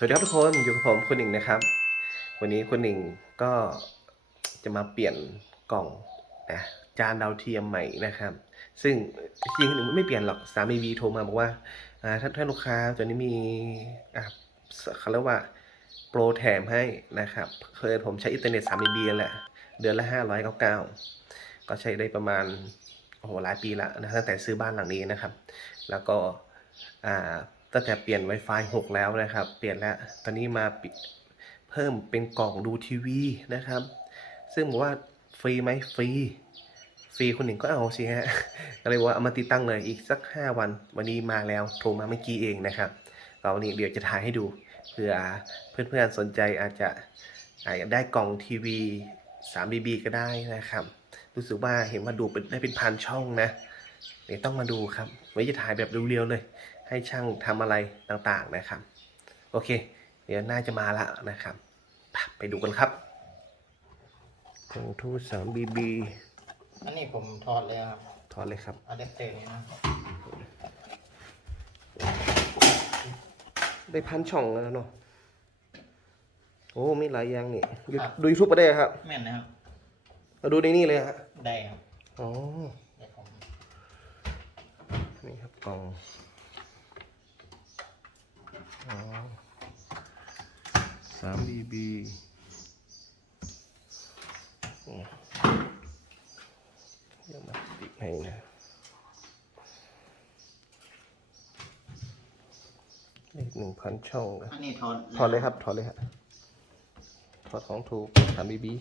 สวัสดีครับทุกคนอยู่กับผมคุณหนิงนะครับ วันนี้คุณหนิงก็จะมาเปลี่ยนกล่องนะจานดาวเทียมใหม่นะครับ ซึ่งจริงๆหนิงไม่เปลี่ยนหรอกสามีวีโทรมาบอกว่าท่านท่านลูกค้าตัวนี้มีเขาเรียกว่าโปรแถมให้นะครับ เคยผมใช้อินเทอร์เน็ตสามีบีแหละเดือนละห้าร้อยเก้าเก้าก็ใช้ได้ประมาณโอ้โหหลายปีล้วนะตั้งแต่ซื้อบ้านหลังนี้นะครับ แล้วก็อ่า ตั้งแต่เปลี่ยน Wi-Fi 6 แล้วนะครับ เปลี่ยนแล้ว ตอนนี้มาเพิ่มเป็นกล่องดูทีวีนะครับ ซึ่งบอกว่าฟรีไหมฟรี ฟรีคนหนึ่งก็เอาสิฮะ ก็เลยว่าเอามาติดตั้งเลยอีกสัก 5 วัน วันนี้มาแล้วโทรมาเมื่อกี้เองนะครับเราวันนี้เดี๋ยวจะถ่ายให้ดูเผื่อเพื่อนๆสนใจอาจจะอาจจะได้กล่องทีวี 3BB ก็ได้นะครับ รู้สึกว่าเห็นว่าดูเป็นได้เป็นพันช่องนะ เดี๋ยวต้องมาดูครับไว้จะถ่ายแบบเรียวๆเลย ให้ช่างทำอะไรต่างๆนะครับ โอเค เดี๋ยวน่าจะมาละนะครับ ไปไปดูกันครับกล่องทูสามบีบีอันนี้ผมทอดเลยครับถอดเลยครับอะแดปเตอร์นี้นะได้พันช่องแล้วเนาะโอ้มีหลายอย่างนี่ยูดูยูทูบก็ได้ครับแม่นนะครับมาดูในนี่เลยฮะได้ครับอ๋อเดี๋ยวผม นี่ครับกล่องอ๋อสามบีบีเดี๋ยวมาติดให้นะเลขหนึ่งพันช่องนะอันนี้ทอดถอดเลยครับถอดเลยครับถอดของถูกสามบีบี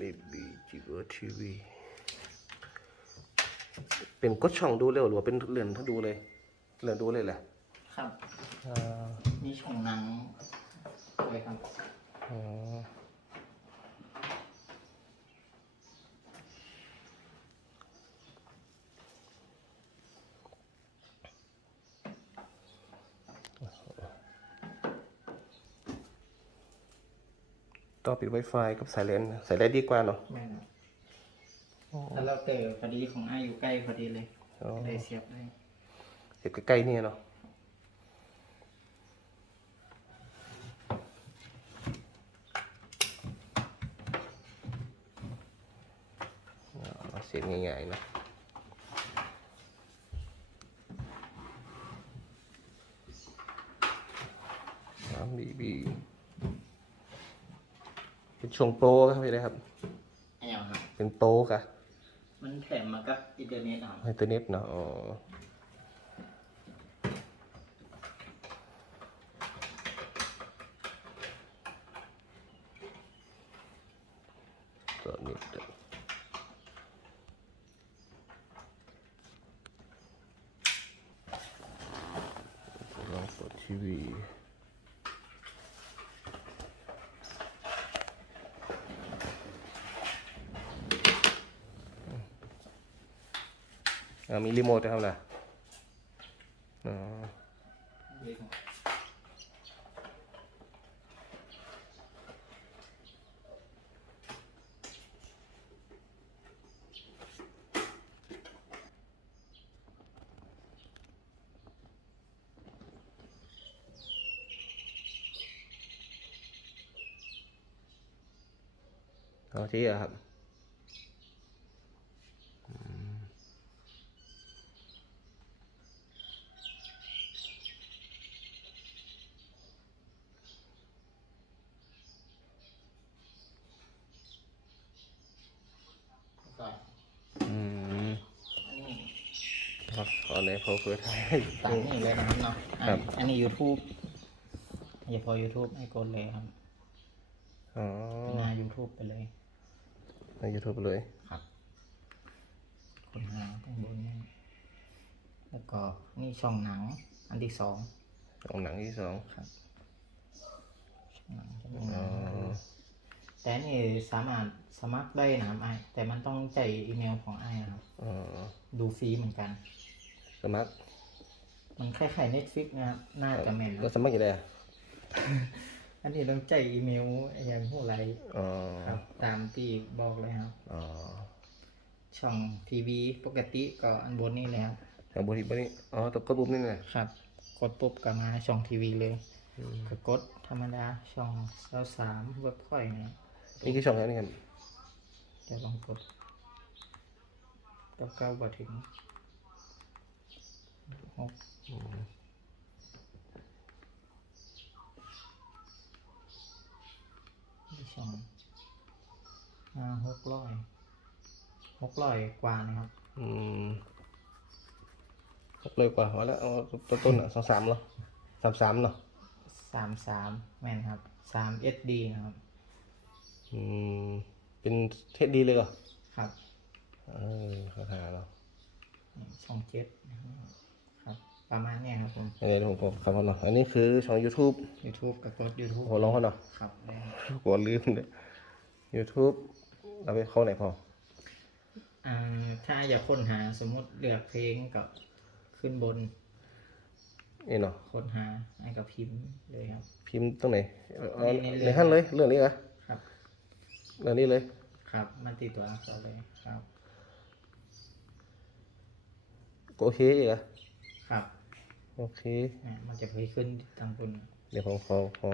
บีบีจีเว อร์ทีวี เป็นกดช่องดูเร็วหรือว่าเป็นเรือนถ้าดูเลยเรือนดูเลยแหละครับอ่านี่ช่องหนังเลยครับอ๋อต่อปิด Wi-Fi กับสายเลนสายเลนดีกว่าเนาะ แม่นครับ แล้วเราเตอร์พอดีของอ้ายอยู่ใกล้พอดีเลยอ๋อเลยเสียบเลย เสียบใกล้ๆเนี่ยเนาะอ๋อเสียบง่ายๆนะสามบีบีเป็นช่วงโปรครับพี่เลยครับไอ้ยังครับ เป็นโปรกะ มันแถมมากับอินเทอร์เน็ตครับอินเทอร์เน็ตเนาะอ๋อตัวนี้เดี๋ยวลองเปิดทีวี อ่ามีรีโมทนะครับนะอ๋อ เลยครับ เอาที่อะครับอืม ก็ อืม อันนี้ ครับขอในโปรเฟอร์ไทยต่างนี่เลยนะครับเนาะอันครับ อันนี้ YouTube อย่าพอ YouTube ให้กดเลยครับอ๋อหน้า YouTube ไปเลยในยูทูบเลย ครับคนหาข้างบนนี่แล้วก็นี่ช่องหนัง อันที่สองของหนังที่สองครับช่องหนังจะเป็นหอ๋นัองแต่นี่สามารถสมัครได้นะครับไอแต่มันต้องใจอีเมลของไอนะครับ อ๋อดูดูฟรีเหมือนกันส มัครมันคล้ายๆ Netflix นะครับน่าจะแม่นก็นะสมัครอยู่ได้อะอันนี้ต้องใจอีเมลอย่างพวกไรอ๋อครับ ตามที่บอกเลยครับ อ๋อช่องทีวีปกติก็อันบนนี่เลยครับอ่าบนที่บนนี้อ๋อตัวกดปุ่มนี่นะครับ กดปุ๊บก็มาช่องทีวีเลยอืมก็กดธรรมดาช่องเสาสามเว็บค่อยเนี่ยนี่คือช่องแล้วนี่กันจะลองกดเก้าเก้าบ่ถึง หกอืมที่ช่องอ่าหกร้อยหกร้อยกว่านะครับ อืมครบเลยกว่าว่าแล้วเอาตัวต้นอะสองสามเหรอสามสามเนาะสามสามแม่นครับสามเอสดีนะครับ อืม เป็นเทศดีเลยเหรอครับเออคาถาเนาะนี่ช่องเจ็ดนะครับครับ ประมาณเนี้ยครับผมอันนี้ผมผมคำว่าเนาะอันนี้คือช่อง YouTube YouTube กับกด YouTube โอ้โหลองเขาเนาะครับได้ครับกลัวลืมเลย YouTube เราไปเข้าไหนพออ่าถ้าอยากค้นหาสมมุติเลือกเพลงกับขึ้นบนนี่เนาะค้นหาไอ้กับพิมพ์เลยครับ พิมพ์ตรงไหนเอาเอาในในเรื่องขั้นเลยเรื่องนี้เหรอครับ เรื่องนี้เลย ครับมันติดตัวอักษรเลยครับ โอเคอีกเหรอครับ โอเค อะมันจะไปขึ้นทางบนเดี๋ยวผมขอขอ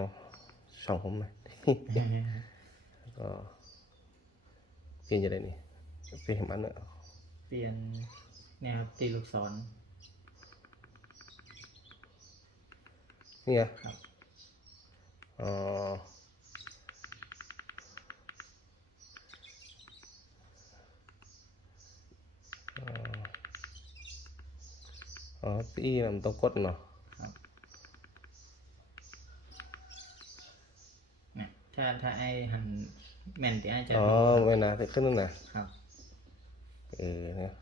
ช่องผมหน่อยก็เปลี่ยนจะได้นี่เปลี่ยนมันเนอะเปลี่ยนเนี่ยครับตีลูกศรนี่ไงครับอ๋ออ๋อ อ๋อปีน่ะมันต้องกดเนาะครับเนี่ยถ้าถ้าไอ้หันแม่นที่ไอ้จะอ๋อดูไม่นะจะขึ้นนั่นนะครับเออเนี่ย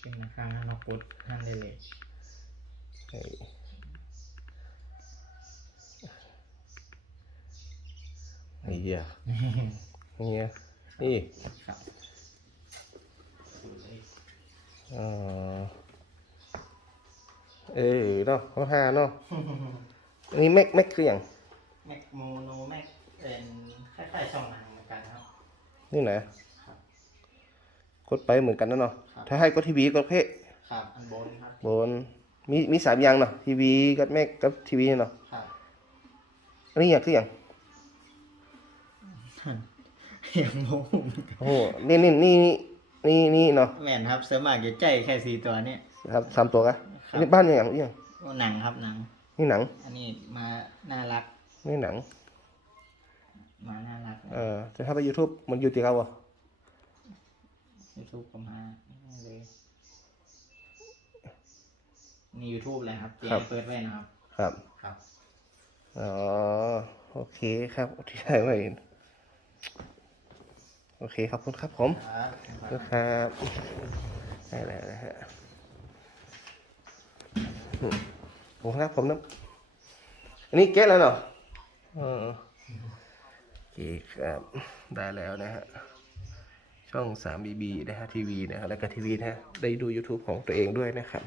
เป็นราคาหันมาปุดหันได้เลยไอ้ไอ้เหี้ยนี่ไงนี่ครับ อ๋อเออเนาะเขาหาเนาะอันนี้แม็กแม็กคืออย่างแม็กโมโนแม็กเป็นคล้ายๆช่องหนังเหมือนกันครับ นี่ไหนครับกดไปเหมือนกันนะเนาะครับถ้าให้กดทีวีกดเพะครับอันบนครับบนมีมีสามอย่างเนาะทีวีกับแม็กกับทีวีเนาะครับอันนี้อย่างคืออย่างอย่างโมโอ้โหนี่นี่นี่ นี่นี่เนาะแม่นครับเสริมมากจะใจแค่สี่ตัวเนี่ย ครับสามตัวกะครับ อันนี้บ้านอย่างอย่างหนังครับหนัง นี่หนังอันนี้มาน่ารักนี่หนัง มาน่ารักเออแต่ถ้าไป YouTube มันอยู่ที่เราอะยูทูบก็มาเลยนี่ยูทูบเลยครับเจ๊เปิดไว้นะครับครับ ครับ อ๋อ โอเคครับที่ได้ไว้ โอเคขอบคุณครับผมครับขอบคุณครับได้แล้วนะฮะอืมขอบคุณครับผมนะอันนี้แกะแล้วเหรอเออโอเคครับได้แล้วนะฮะช่อง 3BB นะฮะทีวีนะฮะแล้วก็ทีวีนะฮะได้ดู YouTube ของตัวเองด้วยนะครับ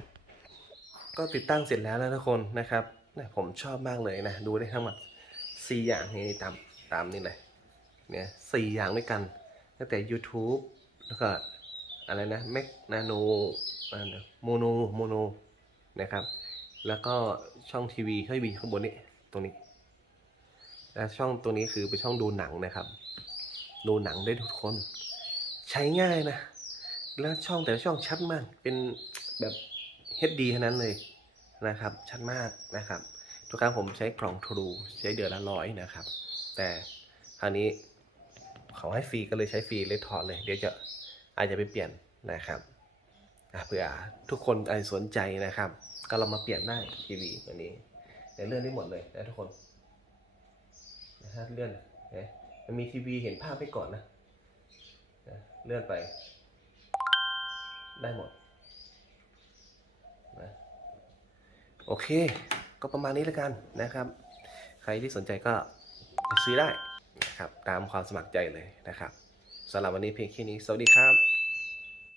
ก็ติดตั้งเสร็จแล้วนะทุกคนนะครับนี่ผมชอบมากเลยนะ ดูได้ทั้งหมดสี่อย่างนี่ตามตามนี่เลยเนี่ยสี่อย่างด้วยกัน ตั้งแต่ YouTube แล้วก็อะไรนะ Mac Nano อะไรนะ Mono Mono นะครับ แล้วก็ช่องทีวีค่อยมีข้างบนนี้ตรงนี้ และช่องตัวนี้คือเป็นช่องดูหนังนะครับ ดูหนังได้ทุกคน ใช้ง่ายนะ แล้วช่องแต่ละช่องชัดมาก เป็นแบบ HD เท่านั้นเลยนะครับ ชัดมากนะครับ ทุกครั้งผมใช้กล่องทรูใช้เดือนละร้อยนะครับ แต่คราวนี้ เขาให้ฟรีก็เลยใช้ฟรีเลยถอดเลย เดี๋ยวจะอาจจะไปเปลี่ยนนะครับเผื่อทุกคนอาจสนใจนะครับ ก็เรามาเปลี่ยนได้ทีวีตัวนี้เดี๋ยวเลื่อนได้หมดเลยนะทุกคนนะฮะเลื่อนเนไหมมันมีทีวีเห็นภาพไปก่อนนะนะเลื่อนไป ได้หมดนะโอเค ก็ประมาณนี้แล้วกันนะครับ ใครที่สนใจก็ไปซื้อได้ นะครับตามความสมัครใจเลยนะครับสำหรับวันนี้เพียงแค่นี้ สวัสดีครับ